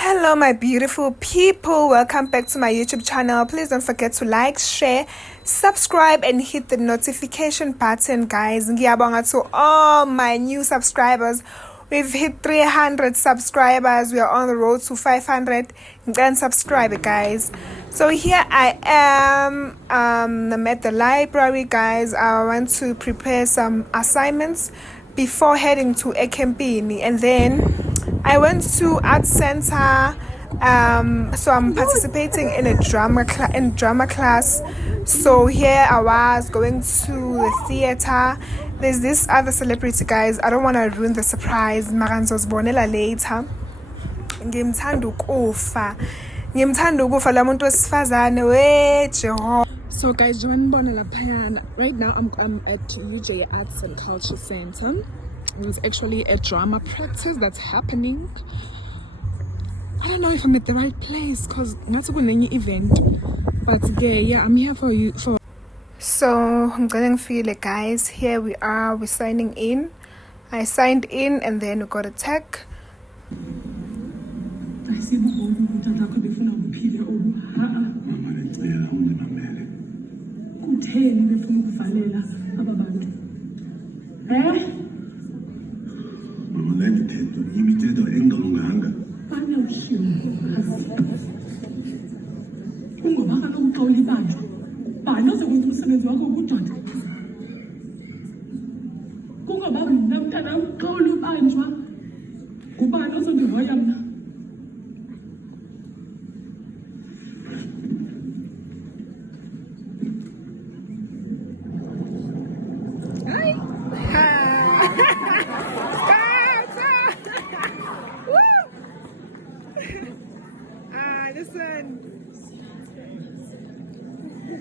Hello my beautiful people, welcome back to my YouTube channel. Please don't forget to like, share, subscribe and hit the notification button, guys. Ngiyabonga to all my new subscribers. We've hit 300 subscribers. We are on the road to 500 subscribers, guys. So here I am. I'm at the library, guys. I want to prepare some assignments before heading to Ekempini, and then I went to art center. So I'm participating in a drama class. So here I was going to the theater. There's this other celebrity, guys. I don't want to ruin the surprise. Maranzozibonela later. Ngimthanda ukufa la muntu wesifazane weJehova. So guys, right now I'm at UJ Arts and Culture Center. There's actually a drama practice that's happening. I don't know if I'm at the right place because not any event, but yeah, I'm here for you. So I'm going to feel it, guys. Here we are. We're signing in. I signed in and then we got a tag. Listen,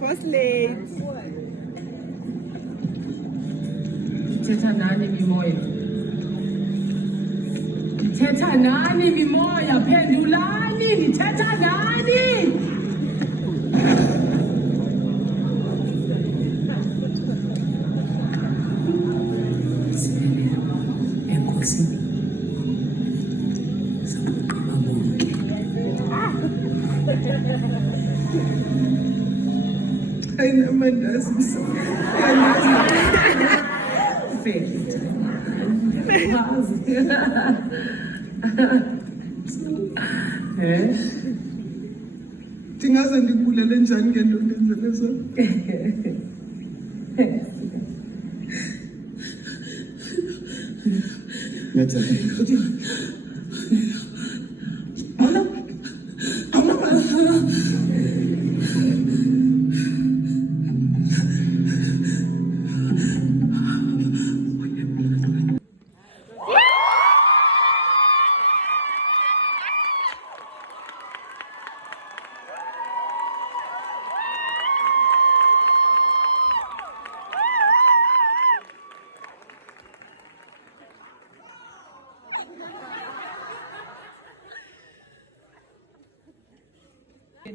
was late. Thetha nani mimoya, phendulani, nithetha nani? I know my dad. Ndingaze ndibulele njani ngento ndenzele zona.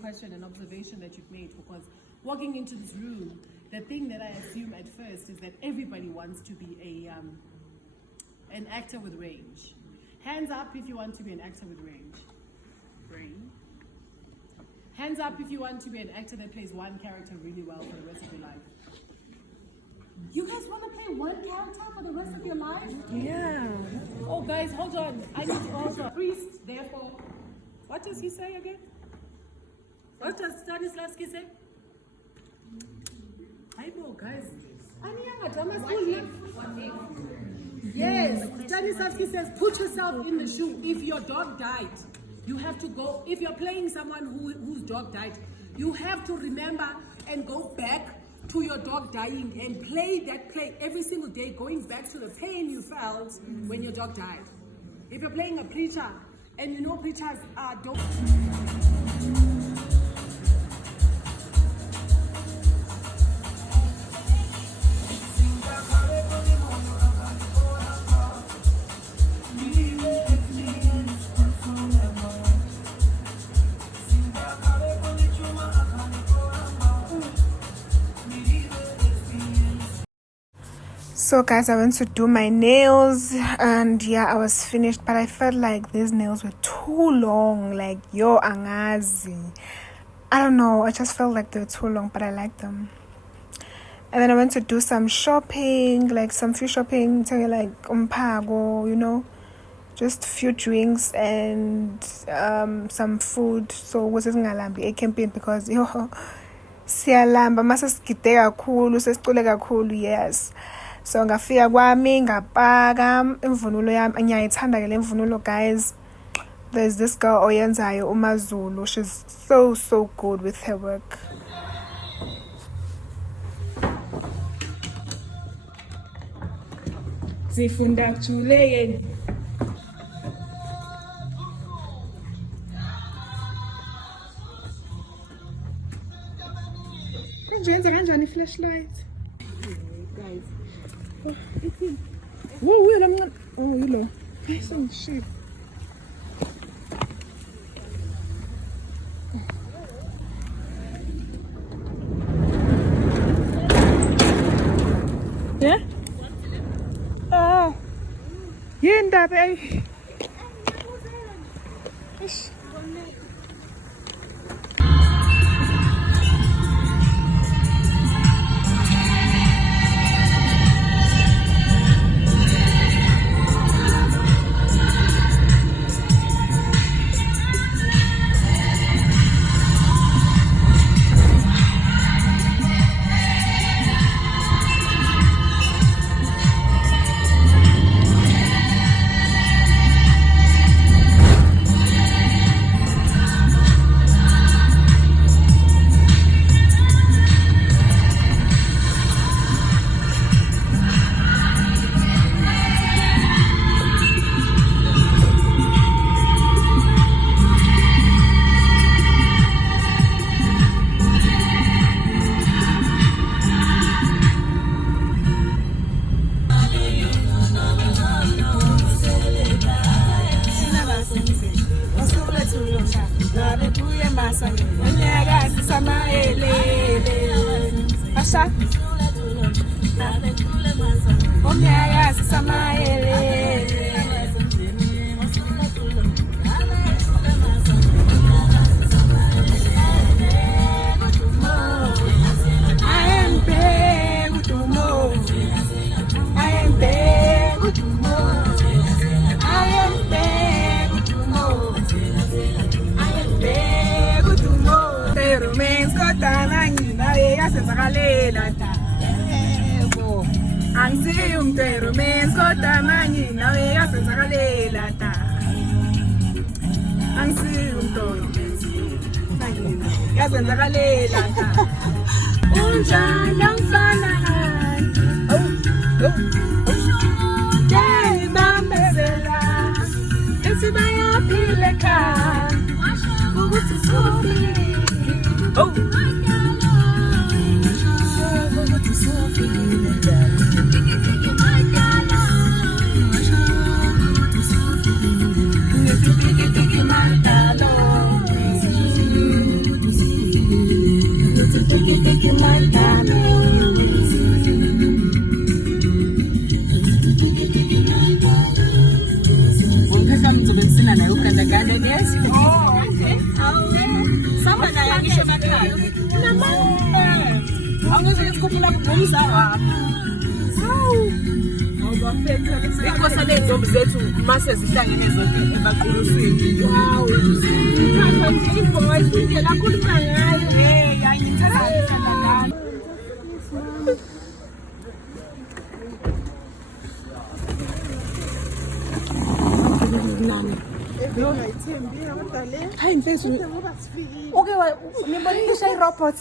Question and observation that you've made, because walking into this room, the thing that I assume at first is that everybody wants to be an actor with range. Hands up if you want to be an actor with range. Hands up if you want to be an actor that plays one character really well for the rest of your life. You guys want to play one character for the rest of your life? Yeah. Oh guys, hold on. I need to also priest, therefore. What does he say again? What does Stanislavski say? Hi, guys. Yes, Stanislavski says, put yourself in the shoe. If your dog died, you have to go. If you're playing someone whose dog died, you have to remember and go back to your dog dying and play that play every single day, going back to the pain you felt when your dog died. If you're playing a preacher, and you know preachers don't... So guys, I went to do my nails and yeah, I was finished, but I felt like these nails were too long. Like, yo, angazi. I don't know, I just felt like they were too long, but I liked them. And then I went to do some shopping, like some few shopping, like umpago, you know, just few drinks and some food. So was it ngalambi camping because yo siyalamba mase sigide kakhulu sesicule kakhulu, yes. So ngafika kwami ngapaka imvunulo yami, ngiyayithanda ke le mvunulo guys. There's this girl oyenzayo uMaZulu, she's so good with her work. Zifunda chule yeni. Kanjenza kanjani flashlight? Guys. Whoa, wait, I'm not. Oh, you know. Some shit. Yeah? Oh. Yenda, baby. Robot.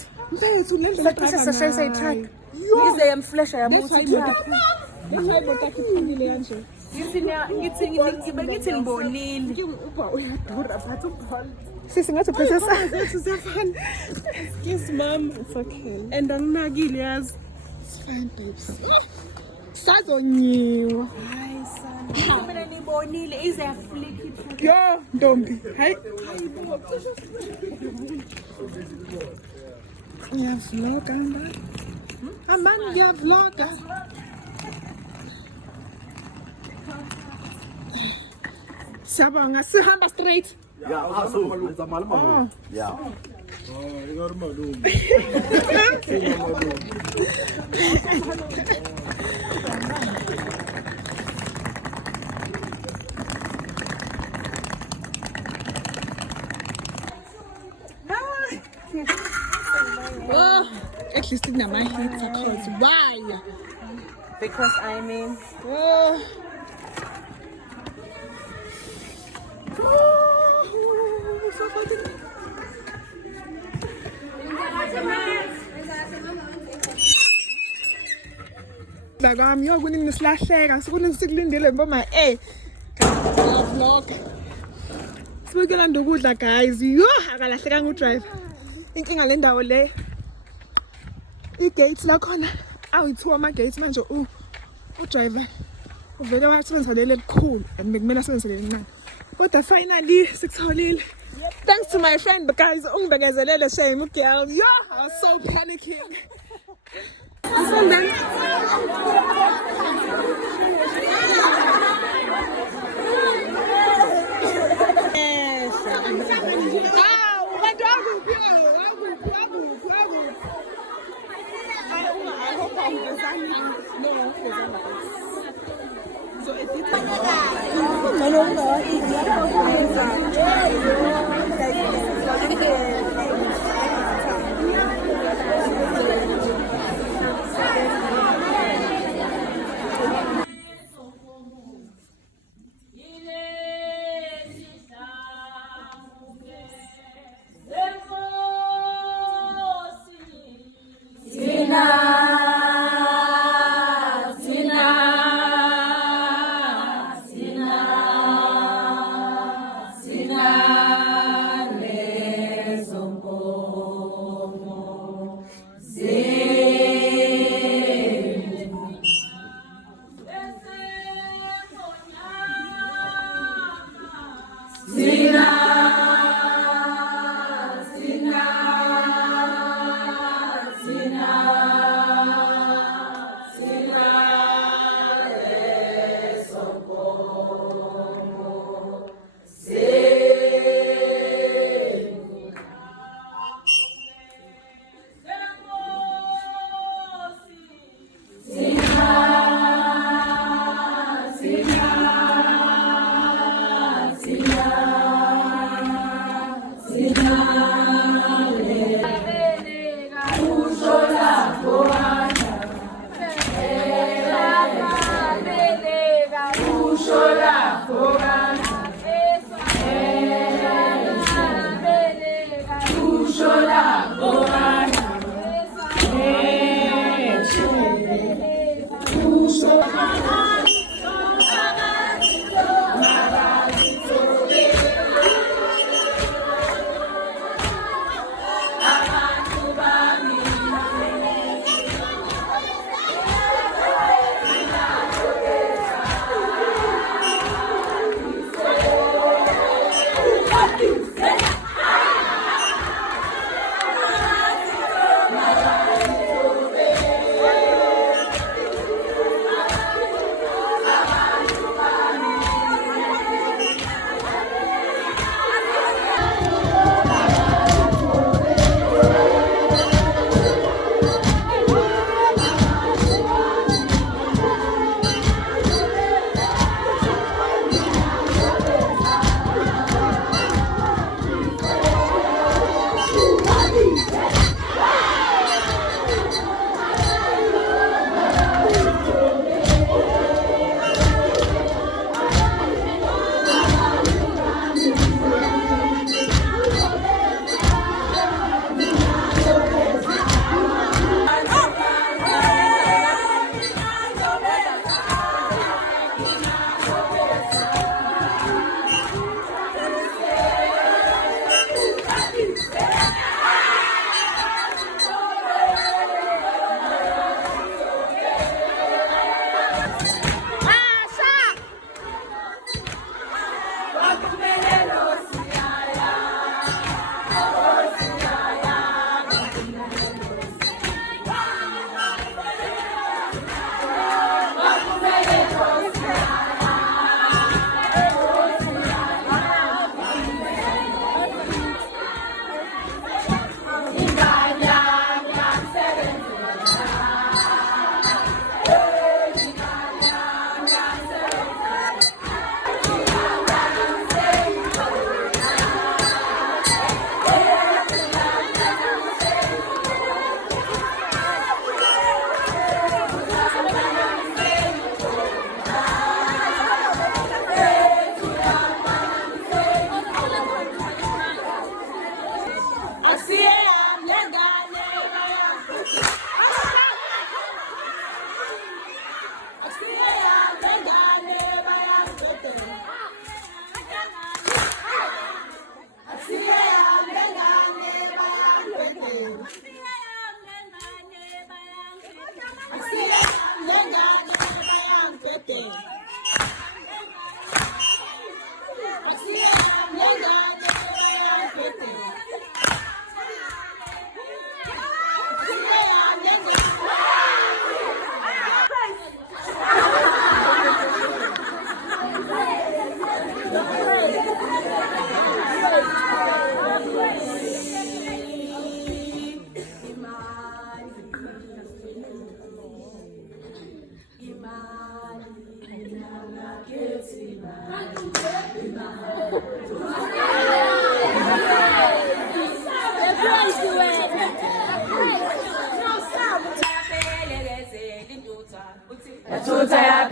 Excuse mom, it's okay. And I'm Maggie, yes. It's fine, babes. Start on you. Hi, son. Yo, don't be. Hey. Yeah, vlog, man. Yeah, vlog. Siyabonga, sihamba straight. Yeah, so yeah. Oh, at least in my heat because why? Because I mean, Oh. Kwami yo kuningi silahleka sikuningi sikulindele mboma vlog sibukela ndokudla guys yo akalahlekanga udriver inkinga le ndawo le i-gates lakhona awu-2 ama-gates manje udriver uvele wasebenzisa leli elikhulu and bekumele asebenzise leli ncane kodwa finally sikutholile thanks to my friend guys ungibekezelele shame girl yo I was so panicking.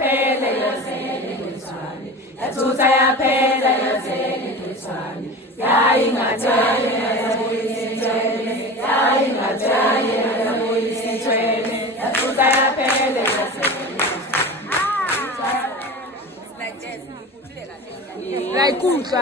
yaphela yazele ngetshwane. Yathutha yaphela yazele ngetshwane. Yayingathane yazibuyisithele. Yayingathane yazibuyisithele. Yathutha yaphela yazele. Like kudla.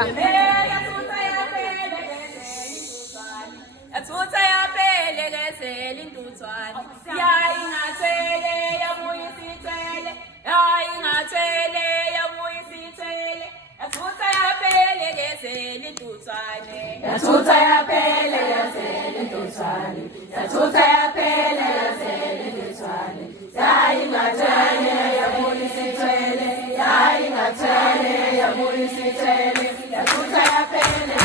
Yathutha yaphele gezele intuthwane. Yayingathele yabuyisithele. Yayingathele yabuyisithele. Yathutha yaphele gezele intuthwane. Yathutha yaphele yazele intuthwane. Yathutha yaphele yazele intuthwane. Yayingathele yabuyisithele. Yayingathele yabuyisithele. Yathutha yaphele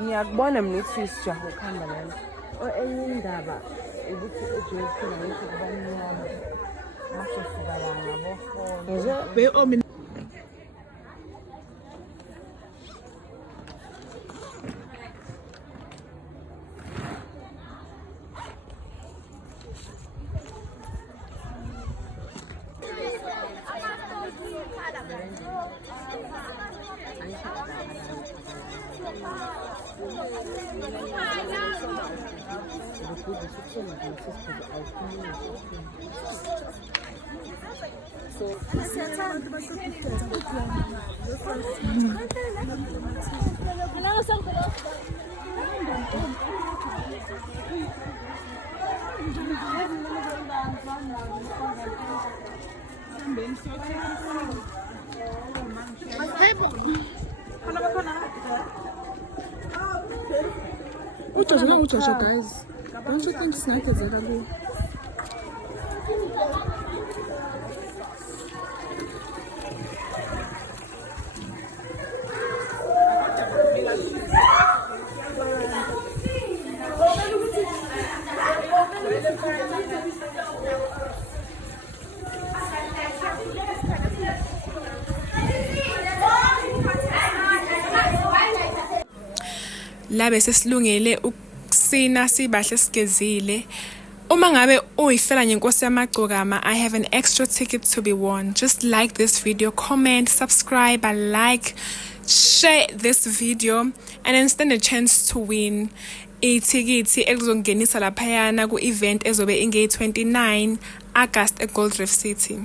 ngiyakubona mina ukuthi sijaha ukuhamba lana enye indaba ukuthi eJoyful ngithi kubamnyama masho sibala ngabofona Ujojo, guys. Don't you think it's nice as a labe sesilungele ukusina sibahle sigezile. Uma ngabe uyifela ngenkosi yamagcokama, I have an extra ticket to be won. Just like this video, comment, subscribe, like, share this video, and then stand a chance to win ithikithi elizongenisa laphayana ku-event ezobe inge 29 August eGold Reef City.